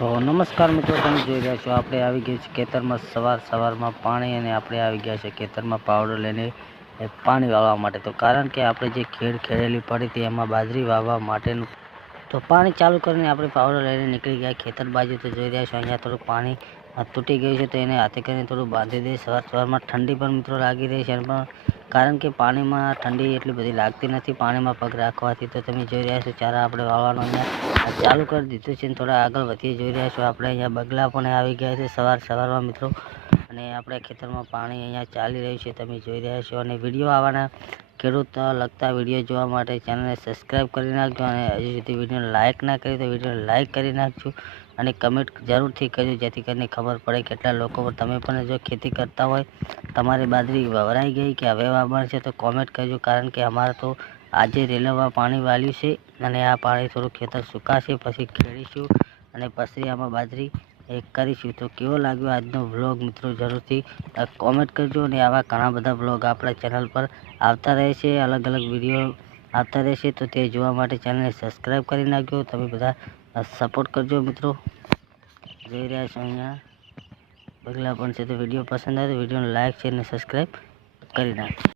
તો નમસ્કાર મિત્રો, તમે જોઈ રહ્યા છો, આપણે આવી ગયા છે ખેતરમાં સવાર સવારમાં પાણી અને આપણે આવી ગયા છે ખેતરમાં પાવડર લઈને પાણી વાવવા માટે. તો કારણ કે આપણે જે ખેડ ખેડેલી પડી હતી એમાં બાજરી વાવવા માટેનું. તો પાણી ચાલુ કરીને આપણે પાવડર લઈને નીકળી ગયા. ખેતર બાજુ તો જોઈ રહ્યા છો, અહીંયા થોડું પાણી તૂટી ગયું છે, તો એને હાથે કરીને થોડું બાંધી દઈએ સવાર સવારમાં ઠંડી પણ મિત્રો લાગી રહી છે પણ કારણ કે પાણીમાં ઠંડી એટલી બધી લાગતી નથી, પાણીમાં પગ રાખવાથી તો તમે જોઈ રહ્યા છો, ચારા આપણે વાવવાનો અહીંયા ચાલુ કરી દીધું છે થોડા આગળ વધીએ જોઈ રહ્યા છો. આપણે અહીંયા બગલા પણ આવી ગયા છે સવાર સવારમાં, મિત્રો. અને આપણે ખેતરમાં પાણી અહીંયા ચાલી રહ્યું છે, તમે જોઈ રહ્યા છો. અને વીડિયો આવવાના ખેડૂત લગતા વીડિયો જોવા માટે ચેનલને સબસ્ક્રાઈબ કરી નાખજો અને હજુ સુધી વિડીયોને લાઇક ના કરી તો વિડીયોને લાઇક કરી નાખજો. અને કમેન્ટ જરૂરથી કરજો, જેથી કરીને ખબર પડે કેટલા લોકો તમે પણ જો ખેતી કરતા હોય તમારી બાજરી વવરાઈ ગઈ કે હવે વાવવાની છે તો કોમેન્ટ કરજો, કારણ કે અમારે તો આજે રેલવમાં પાણી વાળ્યું છે અને આ પાણી થોડું ખેતર સુકાશે, પછી ખેડીશું અને પછી આમાં બાજરી એ કરીશું. તો કેવો લાગ્યો આજનો વ્લોગ મિત્રો? જરૂરથી કોમેન્ટ કરજો અને આવા ઘણા બધા વ્લોગ આપણા ચેનલ પર આવતા રહે છે. અલગ અલગ વીડિયો આવતા રહેશે તો તે જોવા માટે ચેનલને સબસ્ક્રાઈબ કરી નાખજો. તમે બધા સપોર્ટ કરજો મિત્રો. જોઈ રહ્યા છો અહીંયા. બગલા પણ છે તો વીડિયો પસંદ આવે તો વિડીયોને લાઇક છે અને સબસ્ક્રાઈબ કરી નાખજો.